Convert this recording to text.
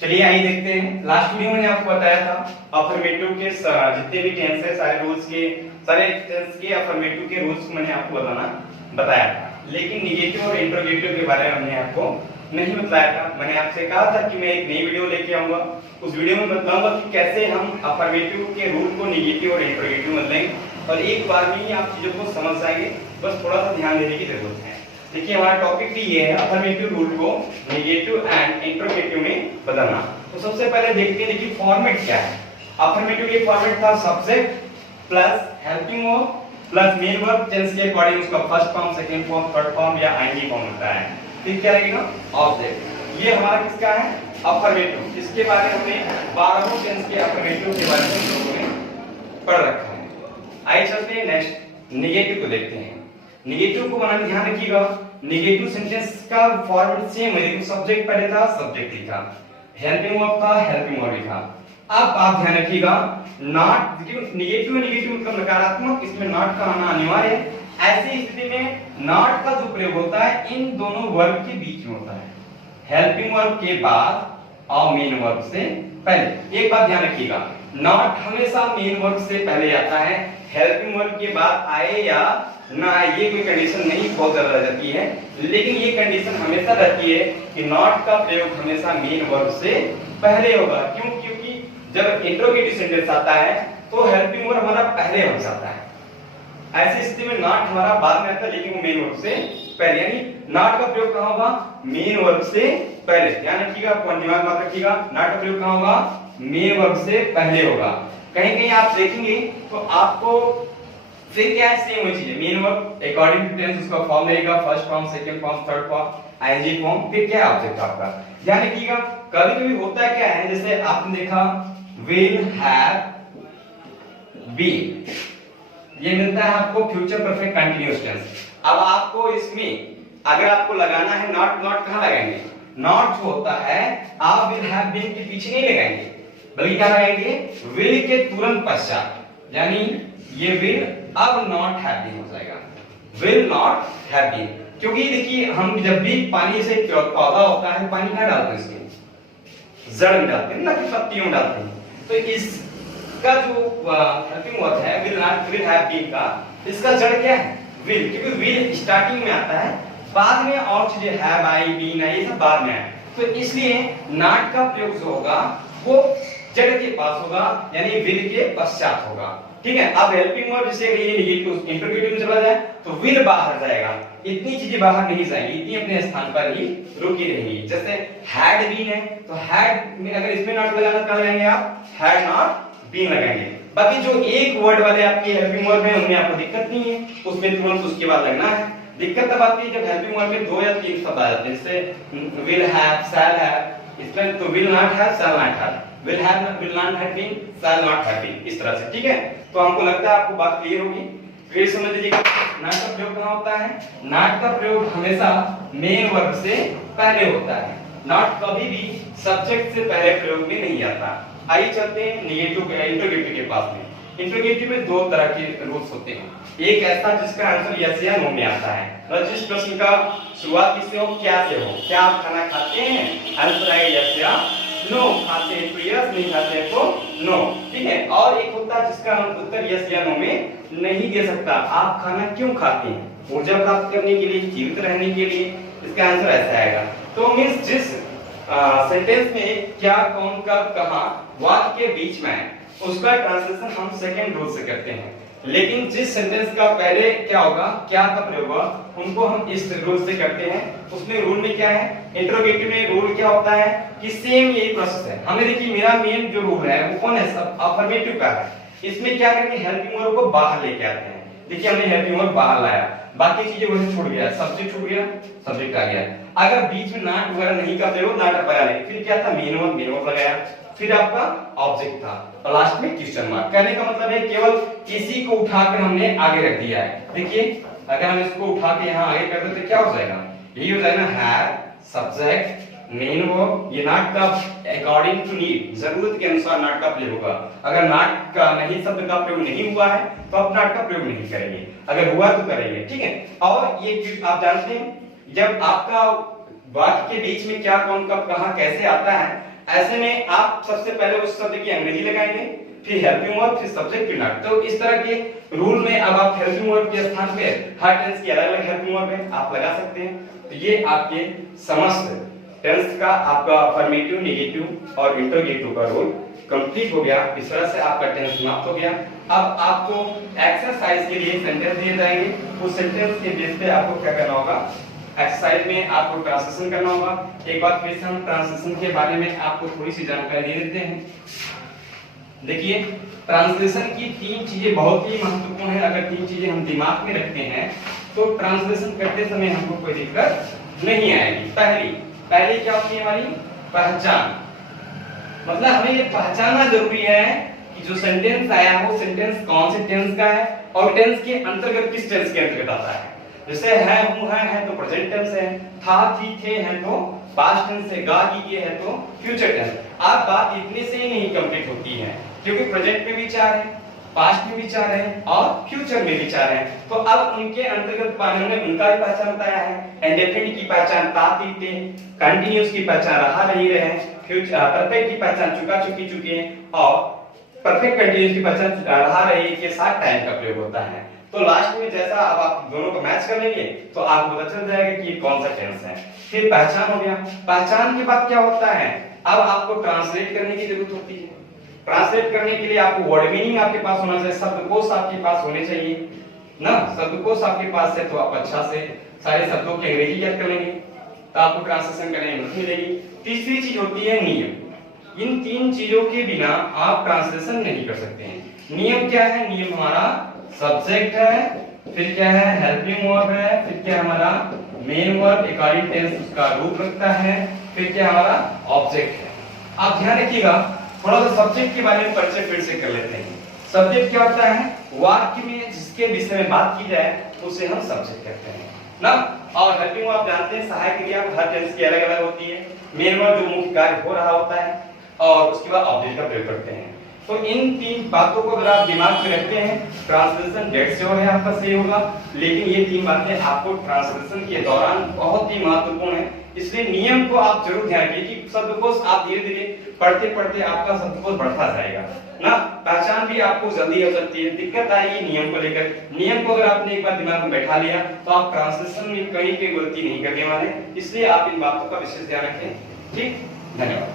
चलिए आइए देखते हैं। लास्ट वीडियो में मैंने आपको बताया था अफर्मेटिव के जितने भी टेंस है सारे टेंस के अफर्मेटिव के रूल्स को मैंने आपको बताया था, लेकिन निगेटिव और इंटरोगेटिव के बारे में हमने आपको नहीं बताया था। मैंने आपसे कहा था कि मैं एक नई वीडियो लेके आऊंगा, उस वीडियो में बताऊंगा कि कैसे हम अफर्मेटिव के रूल को निगेटिव और इंटरोगेटिव में बदलेंगे, और एक बार में ही आप चीजों को समझ जाएंगे। बस थोड़ा सा ध्यान देने की जरूरत है। देखिए हमारा टॉपिक भी ये है, अफर्मेटिव रूल को नेगेटिव एंड इंटरोगेटिव में बदलना। तो सबसे पहले देखते हैं देखिए फॉर्मेट क्या है। अफर्मेटिव के फॉर्मेट था subject plus helping verb plus main verb, tense के अकॉर्डिंग उसका first form, second form, third form या आईएनजी फॉर्म होता है। फिर क्या लगेगा ऑब्जेक्ट। ये हमारा किसका है अफर्मेटिव। इसके बारे में हमने 12 टेंस के अफर्मेटिव के बारे में हम लोगों ने पढ़ रखा है। आइए चलते हैं नेक्स्ट नेगेटिव को देखते हैं। नेगेटिव को बनाने ध्यान रखिएगा, नेगेटिव सेंटेंस का फॉर्मेट सेम है। देखो सब्जेक्ट पहले था, सब्जेक्ट लिखा, हेल्पिंग वर्ब था, हेल्पिंग वर्ब लिखा। अब आप ध्यान रखिएगा नॉट, नेगेटिव मतलब नकारात्मक, इसमें नॉट का आना अनिवार्य है। ऐसी स्थिति में नॉट का जो प्रयोग होता है इन दोनों वर्ब के बीच में होता है, हेल्पिंग वर्ब के बाद और मेन वर्ब से पहले। एक बात ध्यान रखिएगा, नॉट हमेशा मेन वर्ब से पहले आता है, हेल्पिंग वर्ब के बाद आए या ना आए ये कोई कंडीशन नहीं बहुत ज्यादा रह जाती है, लेकिन ये कंडीशन हमेशा रहती है कि नॉट का प्रयोग हमेशा मेन वर्ब से पहले होगा। क्यों? क्योंकि जब इंट्रोगेटिव सेंटेंस आता है तो हेल्पिंग वर्ब हमारा पहले हो जाता है। ऐसी स्थिति में नॉट हमारा बाद में आता है, लेकिन वो मेन वर्ब से पहले, यानी नॉट का प्रयोग कहां होगा? मेन वर्ब से पहले। ध्यान रखिएगा, पॉइंट दिमाग में रखिएगा, नॉट का प्रयोग कहां होगा? मेन वर्ब से पहले होगा। कहीं कहीं आप देखेंगे तो आपको फिर क्या है सेम वही चीज है, main verb according to tense उसका फॉर्म रहेगा, first form, second form, third form, ING form, फिर क्या ऑब्जेक्ट आपका। ध्यान रखिएगा कभी-कभी होता है क्या है, जैसे आपने देखा will have been, ये मिलता है आपको फ्यूचर परफेक्ट कंटीन्यूअस टेंस। अब आपको इसमें अगर आपको लगाना है नॉट, नॉट कहां लगाएंगे? नॉट जो होता है आप will have been के पीछे नहीं लगाएंगे, बल्कि क्या लगाएंगे? will के तुरंत पश्चात, यानी ये will अब नॉट हैव बीन हो जाएगा, will not have been। क्योंकि देखिए हम जब भी पानी से पौधा होता है पानी कहां डालते हैं? इसके जड़ में डालते हैं ना, कि पत्तियों में डालते हैं। तो इसका जो हेल्पिंग वर्ब है will not will have been का, इसका जड़ क्या है? will, क्योंकि will स्टार्टिंग में आता है, बाद में और चीजें have, I, been ये सब बाद में है। तो इसलिए not का प्रयोग जो होगा वो जड़ के पास होगा, यानी will के पश्चात होगा। ठीक है। अब हेल्पिंग वर्ब जैसे ये नेगेटिव इंटरोगेटिव में चला जाए तो will बाहर जाएगा, इतनी चीजें बाहर नहीं जाएंगी, इतनी अपने स्थान पर ही रुकी रहेंगी। जैसे had been है तो had में अगर इसमें नॉट लगाना कहां लगाएंगे आप? had not been लगाएंगे। बाकी जो एक वर्ड वाले आपके हेल्पिंग वर्ब है उनमें आपको दिक्कत नहीं है, उसमें तुरंत उसके बाद लगना है। दिक्कत तब आती है जब हेल्पिंग वर्ब में 2 या 3 शब्द आ जाते हैं, जैसे will have, shall have, इसमें तो will not have, shall not have, will have, will not have been, shall not have been, इस तरह से। ठीक है, तो हमको लगता है आपको बात क्लियर होगी। फिर समझ लीजिएगा नॉट का प्रयोग कहां होता है? नॉट का प्रयोग हमेशा मेन वर्ब से पहले होता है, नॉट कभी भी सब्जेक्ट से पहले प्रयोग में नहीं आता। आइए चलते हैं नेगेटिव इंटरोगेटिव के पास में। इंटरोगेटिव में 2 तरह के रूल्स होते हैं, एक ऐसा जिसका आंसर यस या नो में आता है, मतलब जिस प्रश्न का शुरुआत किससे हो? क्या से हो? क्या आप खाना खाते हैं? आंसर आएगा यस या नो। खाते हैं तो यस, नहीं खाते हैं तो नो। ठीक है। और एक होता है जिसका उत्तर यस या नो में नहीं दे सकता, आप खाना क्यों खाते हैं? ऊर्जा प्राप्त करने के लिए, जीवित रहने के लिए। इसका आंसर ऐसा आएगा। तो मींस जिस सेंटेंस में क्या, कौन, कब, कहां वाक्य के बीच में है उसका ट्रांसलेशन हम सेकंड रूल से करते हैं, लेकिन जिस सेंटेंस का पहले क्या होगा, क्या का प्रयोग होगा, उनको हम इस रूल से करते हैं। उसमें रूल में क्या है? इंटरोगेटिव में रूल क्या होता है कि सेम यही प्रोसेस है। हमने देखिए मेरा मेन जो रूल है वो कौन है? सब अफर्मेटिव का है। इसमें क्या करेंगे? हेल्पिंग वर्ब को बाहर लेके आते हैं। देखिए हमने हेल्पिंग वर्ब बाहर लाया, बाकी चीजें वही छूट गया, सब्जेक्ट छूट गया, सब्जेक्ट आ गया। अगर बीच में नॉट वगैरह नहीं करते हो, नॉट लगा लेंगे, फिर क्या था? मेन वर्ब लगाया, फिर आपका ऑब्जेक्ट था, और लास्ट में क्वेश्चन मार्क। कहने का मतलब है केवल इसी को उठाकर हमने आगे रख दिया है। देखिए अगर हम इसको उठा के यहाँ आगे कर देते क्या हो जाएगा? यही हो जाएगा हैव, सब्जेक्ट, मेन वर्ब। ये नॉट का अकॉर्डिंग टू नीड, जरूरत के अनुसार नॉट का प्रयोग होगा। अगर नॉट का नहीं, शब्द का प्रयोग नहीं हुआ है तो आप नॉट का प्रयोग नहीं करेंगे, अगर हुआ तो करेंगे। ठीक है। और ये आप जानते हैं जब आपका वाक्य के बीच में क्या, कौन, कब, कहां, कैसे आता है ऐसे में आप सबसे पहले उस शब्द की अंग्रेजी लगाएंगे, फिर हेल्पिंग वर्ब, फिर सब्जेक्ट, फिर नॉट। तो इस तरह के रूल में अब आप हेल्पिंग वर्ब के स्थान पे हर टेंस की अलग-अलग हेल्पिंग वर्ब है, आप लगा सकते हैं। तो ये आपके समस्त टेंस का आपका अफर्मेटिव, नेगेटिव और इंटरोगेटिव का रोल कंप्लीट हो गया। इस तरह से आपका टेंस समाप्त हो गया। अब आपको एक्सरसाइज के लिए सेंटेंस दिए जाएंगे, उस सेंटेंस के बेस पे आपको क्या करना होगा, एक्सरसाइज में आपको ट्रांसलेशन करना होगा। एक बार फिर से हम ट्रांसलेशन के बारे में आपको थोड़ी सी जानकारी दे देते हैं। देखिए, ट्रांसलेशन की तीन चीजें बहुत ही महत्वपूर्ण है। अगर तीन चीजें हम दिमाग में रखते हैं तो ट्रांसलेशन करते समय हमको कोई दिक्कत नहीं आएगी। पहली क्या होती है हमारी पहचान, मतलब हमें ये पहचानना जरूरी है कि जो सेंटेंस आया वो सेंटेंस कौन से टेंस का है और टेंस के अंतर्गत किस टेंस के अंतर्गत आता है। जैसे है, हूं, है तो प्रेजेंट टेंस है, था, थी, थे है तो पास्ट टेंस है, गा, की, ये है तो फ्यूचर टेंस। आप बात इतने से ही नहीं कंप्लीट होती है, क्योंकि प्रेजेंट में भी चार है, पास्ट में भी चार है और फ्यूचर में भी चार है। तो अब उनके अंतर्गत हमने उनका भी पहचान बताया है। इंडेफिनिट की पहचान ता, थी, थे, कंटीन्यूअस की पहचान रहा, रही, रहे, फ्यूचर परफेक्ट की पहचान चुका, चुकी, चुके और परफेक्ट कंटीन्यूअस की पहचान रहा, रही के साथ टाइम का प्रयोग होता है। तो लास्ट में जैसा अब आप दोनों को मैच कर लेंगे तो आपको पता चल जाएगा कि ये कौन सा टेंस है। फिर पहचान हो गया। पहचान के बाद क्या होता है, अब आपको ट्रांसलेट करने की जरूरत होती है। ट्रांसलेट करने के लिए आपको वर्ड मीनिंग आपके पास होना चाहिए, शब्दकोश आपके पास होने चाहिए ना। शब्दकोश आपके पास है तो आप अच्छा से सारे शब्दों की अंग्रेजी याद कर लेंगे, तो आपको ट्रांसलेशन करने में मदद मिलेगी। तीसरी चीज होती है नियम। इन तीन चीजों के बिना आप ट्रांसलेशन नहीं कर सकते हैं। नियम क्या है, नियम हमारा सब्जेक्ट है, फिर क्या है हेल्पिंग वर्ब है, फिर क्या हमारा मेन वर्ब अकॉर्डिंग टेंस उसका रूप रखता है, फिर क्या हमारा ऑब्जेक्ट है। आप ध्यान रखिएगा, थोड़ा सा सब्जेक्ट के बारे में परिचय फिर से कर लेते हैं। सब्जेक्ट क्या होता है, वाक्य में जिसके विषय में बात की जाए उसे हम सब्जेक्ट कहते हैं ना। और हेल्पिंग वर्ब आप जानते हैं सहायक क्रिया हर टेंस की अलग अलग होती है। मेन वर्ब जो मुख्य कार्य हो रहा होता है और उसके बाद ऑब्जेक्ट का प्रयोग करते हैं। तो इन तीन बातों को अगर आप दिमाग में रखते हैं, ट्रांसलेशन डेट से है आपका सही होगा। लेकिन ये तीन बातें आपको ट्रांसलेशन के दौरान बहुत ही महत्वपूर्ण है, इसलिए नियम को आप जरूर ध्यान रखिए कि शब्दकोश आप धीरे धीरे पढ़ते पढ़ते आपका शब्दकोश बढ़ता जाएगा ना। पहचान भी आपको जल्दी हो सकती है, दिक्कत आएगी नियम को लेकर। नियम को अगर आपने एक बार दिमाग में बैठा लिया तो आप ट्रांसलेशन में कहीं पे गलती नहीं करने वाले, इसलिए आप इन बातों का विशेष ध्यान रखें। ठीक, धन्यवाद।